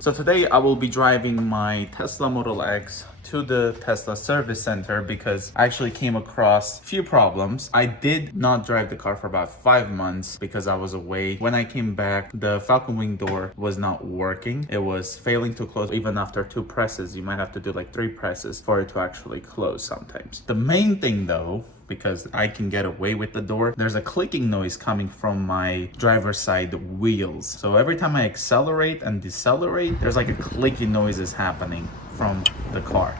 So today I will be driving my Tesla Model X to the Tesla service center because I actually came across a few problems. I did not drive the car for about 5 months because I was away. When I came back, the falcon wing door was not working. It was failing to close even after 2 presses. You might have to do like 3 presses for it to actually close sometimes. The main thing though, because I can get away with the door, there's a clicking noise coming from my driver's side wheels. So every time I accelerate and decelerate, there's like a clicking noises happening from the car.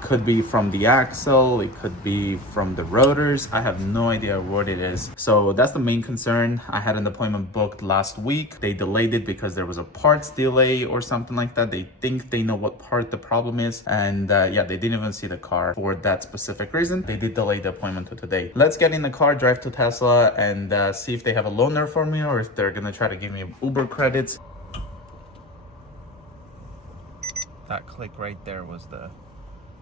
Could be from the axle, it could be from the rotors. I have no idea what it is. So that's the main concern. I had an appointment booked last week. They delayed it because there was a parts delay or something like that. They think they know what part the problem is. And yeah, they didn't even see the car for that specific reason. They did delay the appointment to today. Let's get in the car, drive to Tesla, and see if they have a loaner for me or if they're gonna try to give me Uber credits. That click right there was the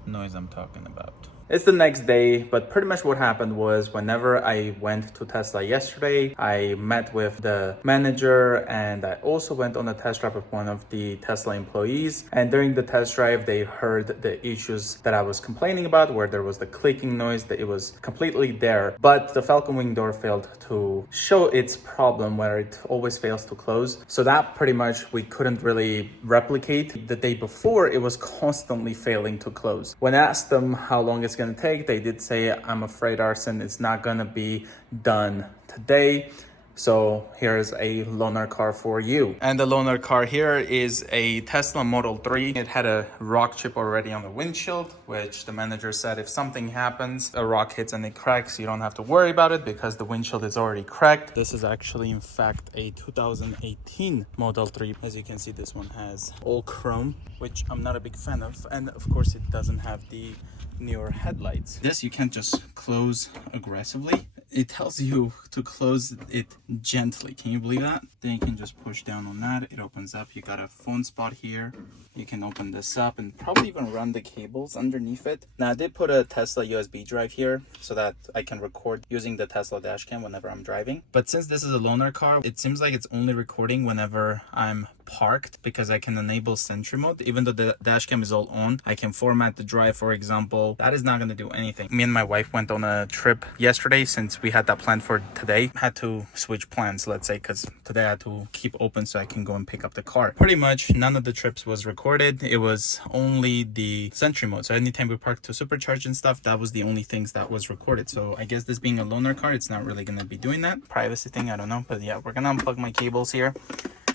noise I'm talking about. It's the next day, but pretty much what happened was whenever I went to Tesla yesterday, I met with the manager and I also went on a test drive with one of the Tesla employees. And during the test drive, they heard the issues that I was complaining about, where there was the clicking noise, that it was completely there. But the falcon wing door failed to show its problem where it always fails to close. So that pretty much we couldn't really replicate. The day before, it was constantly failing to close. When I asked them how long it's going to take, they did say, I'm afraid, Arsen, it's not going to be done today. So here's a loaner car for you. And the loaner car here is a Tesla Model 3. It had a rock chip already on the windshield, which the manager said if something happens, a rock hits and it cracks, you don't have to worry about it because the windshield is already cracked. This is actually, in fact, a 2018 Model 3. As you can see, this one has all chrome, which I'm not a big fan of. And of course, it doesn't have the newer headlights. This you can't just close aggressively. It tells you to close it gently. Can you believe that? Then you can just push down on that. It opens up. You got a phone spot here. You can open this up and probably even run the cables underneath it. Now I did put a Tesla USB drive here so that I can record using the Tesla dash cam whenever I'm driving. But since this is a loaner car, it seems like it's only recording whenever I'm parked because I can enable Sentry mode. Even though the dash cam is all on, I can format the drive, for example. That is not going to do anything. Me and my wife went on a trip yesterday since we had that plan for today. Had to switch plans, let's say, because today I had to keep open so I can go and pick up the car. Pretty much none of the trips was recorded. It was only the Sentry mode. So anytime we parked to supercharge and stuff, that was the only things that was recorded. So I guess this being a loaner car, it's not really going to be doing that. Privacy thing, I don't know. But yeah, we're going to unplug my cables here.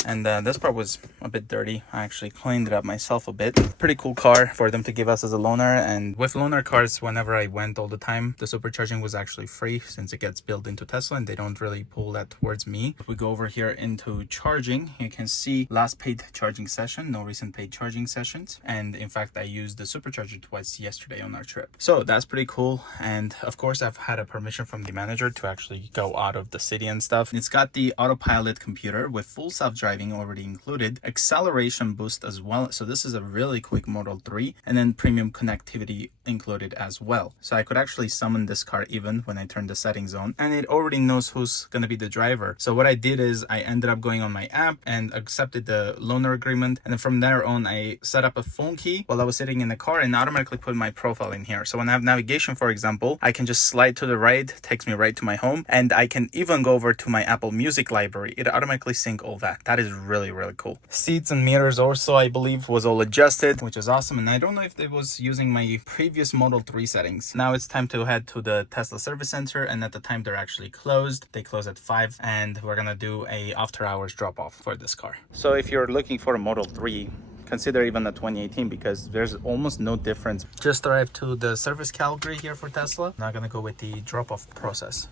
And this part was a bit dirty. I actually cleaned it up myself a bit. Pretty cool car for them to give us as a loaner. And with loaner cars, whenever I went all the time, the supercharging was actually free since it gets built into Tesla and they don't really pull that towards me. If we go over here into charging, you can see last paid charging session, no recent paid charging sessions. And in fact, I used the supercharger twice yesterday on our trip. So that's pretty cool. And of course, I've had a permission from the manager to actually go out of the city and stuff. It's got the autopilot computer with full self-driving already included, acceleration boost as well. So this is a really quick Model 3, and then premium connectivity included as well. So I could actually summon this car even when I turn the settings on, and it already knows who's going to be the driver. So what I did is I ended up going on my app and accepted the loaner agreement, and then from there on I set up a phone key while I was sitting in the car and automatically put my profile in here. So when I have navigation, for example, I can just slide to the right, takes me right to my home, and I can even go over to my Apple Music library. It automatically sync all that. That is really cool. Seats and mirrors also, I believe, was all adjusted, which is awesome. And I don't know if it was using my previous Model 3 settings. Now it's time to head to the Tesla service center, and at the time they're actually closed. They close at 5, and we're gonna do a after hours drop off for this car. So if you're looking for a Model 3, consider even a 2018 because there's almost no difference. Just arrived to the service Calgary here for Tesla. Now gonna go with the drop-off process.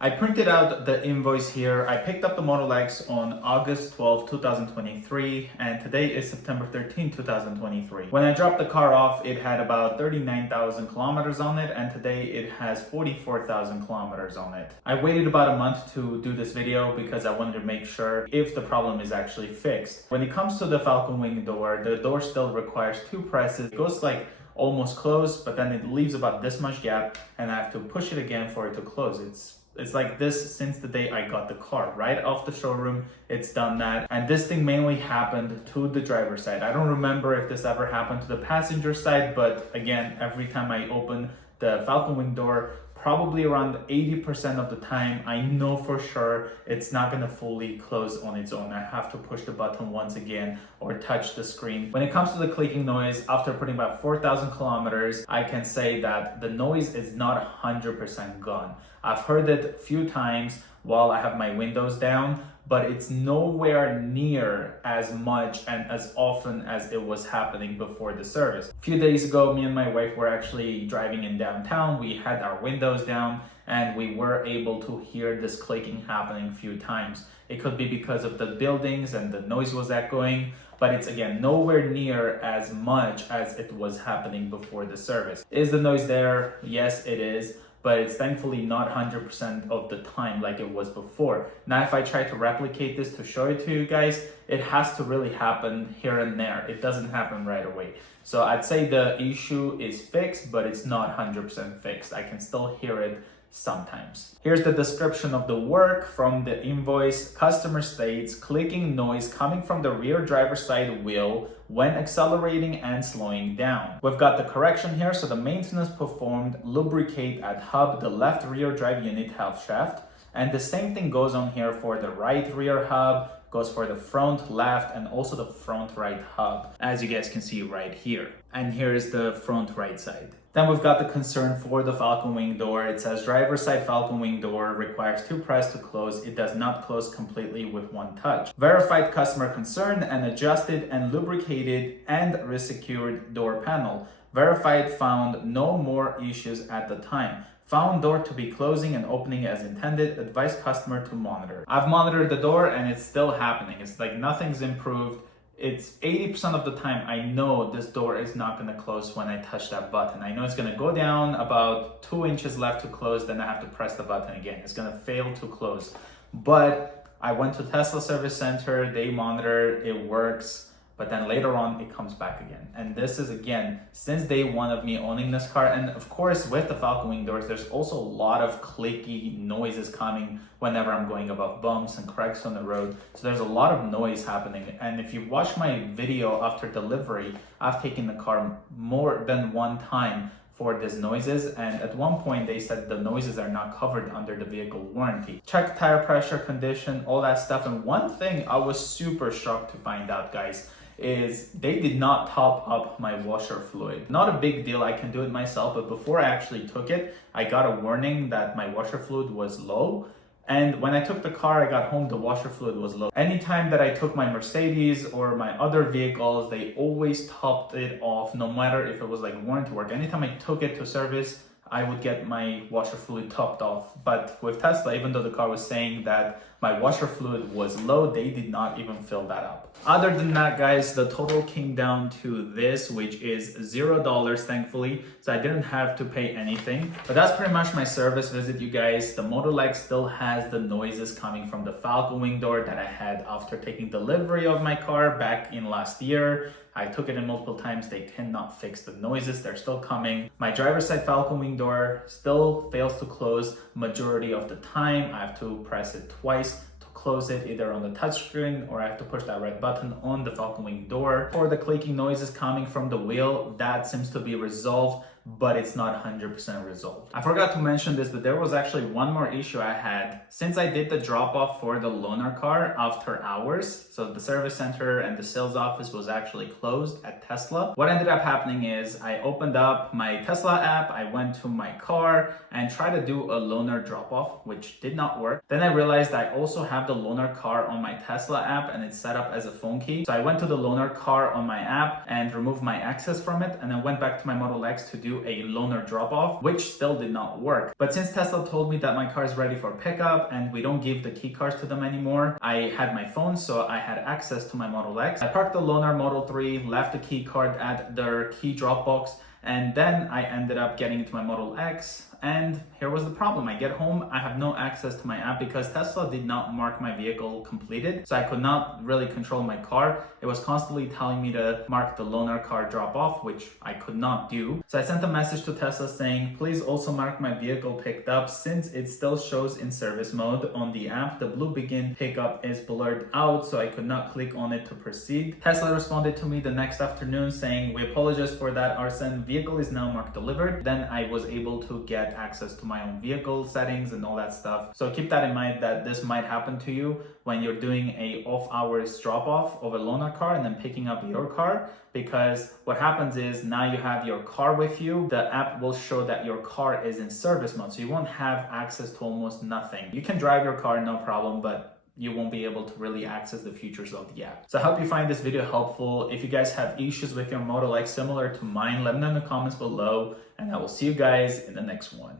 I printed out the invoice here. I picked up the Model X on August 12, 2023, and today is September 13, 2023. When I dropped the car off, it had about 39,000 kilometers on it, and today it has 44,000 kilometers on it. I waited about a month to do this video because I wanted to make sure if the problem is actually fixed. When it comes to the falcon wing door, the door still requires 2 presses. It goes like almost closed, but then it leaves about this much gap, and I have to push it again for it to close. It's It's like this since the day I got the car. Right off the showroom, it's done that. And this thing mainly happened to the driver's side. I don't remember if this ever happened to the passenger side, but again, every time I open the Falcon Wing door, probably around 80% of the time, I know for sure it's not gonna fully close on its own. I have to push the button once again or touch the screen. When it comes to the clicking noise, after putting about 4,000 kilometers, I can say that the noise is not 100% gone. I've heard it a few times while I have my windows down, but it's nowhere near as much and as often as it was happening before the service. A few days ago, me and my wife were actually driving in downtown. We had our windows down and we were able to hear this clicking happening a few times. It could be because of the buildings and the noise was echoing, but it's again nowhere near as much as it was happening before the service. Is the noise there? Yes, it is. But it's thankfully not 100% of the time like it was before. Now, if I try to replicate this to show it to you guys, it has to really happen here and there. It doesn't happen right away. So I'd say the issue is fixed, but it's not 100% fixed. I can still hear it sometimes. Here's the description of the work from the invoice. Customer states, clicking noise coming from the rear driver's side wheel when accelerating and slowing down. We've got the correction here. So the maintenance performed, lubricate at hub, the left rear drive unit half shaft. And the same thing goes on here for the right rear hub, goes for the front left and also the front right hub, as you guys can see right here. And here's the front right side. Then we've got the concern for the Falcon Wing door. It says driver's side Falcon Wing door requires 2 press to close. It does not close completely with 1 touch. Verified customer concern and adjusted and lubricated and resecured door panel. Verified found no more issues at the time. Found door to be closing and opening as intended. Advised customer to monitor. I've monitored the door and it's still happening. It's like nothing's improved. It's 80% of the time I know this door is not going to close when I touch that button. I know it's going to go down about 2 inches left to close, then I have to press the button again. It's going to fail to close. But I went to Tesla Service Center, they monitor, it works. But then later on, it comes back again. And this is, again, since day one of me owning this car. And of course, with the Falcon Wing doors, there's also a lot of clicky noises coming whenever I'm going above bumps and cracks on the road. So there's a lot of noise happening. And if you watch my video after delivery, I've taken the car more than 1 time for these noises, and at one point they said the noises are not covered under the vehicle warranty. Check tire pressure, condition, all that stuff. And one thing I was super shocked to find out, guys, is they did not top up my washer fluid. Not a big deal, I can do it myself, but before I actually took it, I got a warning that my washer fluid was low. And when I took the car, I got home, the washer fluid was low. Anytime that I took my Mercedes or my other vehicles, they always topped it off, no matter if it was like warranty work. Anytime I took it to service, I would get my washer fluid topped off. But with Tesla, even though the car was saying that my washer fluid was low, they did not even fill that up. Other than that, guys, the total came down to this, which is $0, thankfully. So I didn't have to pay anything. But that's pretty much my service visit, you guys. The Model X still has the noises coming from the Falcon Wing door that I had after taking delivery of my car back in last year. I took it in multiple times. They cannot fix the noises. They're still coming. My driver's side Falcon Wing door still fails to close majority of the time. I have to press it twice to close it, either on the touchscreen or I have to push that red button on the Falcon Wing door. For the clicking noises coming from the wheel, that seems to be resolved, but it's not 100% resolved. I forgot to mention this, but there was actually one more issue I had. Since I did the drop off for the loaner car after hours, so the service center and the sales office was actually closed at Tesla. What ended up happening is I opened up my Tesla app, I went to my car and tried to do a loaner drop off, which did not work. Then I realized I also have the loaner car on my Tesla app and it's set up as a phone key. So I went to the loaner car on my app and removed my access from it, and then went back to my Model X to do a loaner drop-off, which still did not work. But since Tesla told me that my car is ready for pickup and we don't give the key cards to them anymore, I had my phone, so I had access to my Model X. I parked the loaner Model 3, left the key card at their key drop box, and then I ended up getting into my Model X And here was the problem. I get home, I have no access to my app because Tesla did not mark my vehicle completed. So I could not really control my car. It was constantly telling me to mark the loaner car drop off, which I could not do. So I sent a message to Tesla saying, please also mark my vehicle picked up since it still shows in service mode on the app. The blue begin pickup is blurred out, so I could not click on it to proceed. Tesla responded to me the next afternoon saying, we apologize for that, Arsen. Vehicle is now marked delivered. Then I was able to get access to my own vehicle settings and all that stuff. So keep that in mind that this might happen to you when you're doing a off hours drop off of a loaner car and then picking up your car, because what happens is now you have your car with you, the app will show that your car is in service mode, so you won't have access to almost nothing. You can drive your car, no problem, but you won't be able to really access the features of the app. So I hope you find this video helpful. If you guys have issues with your Model X similar to mine, let me know in the comments below, and I will see you guys in the next one.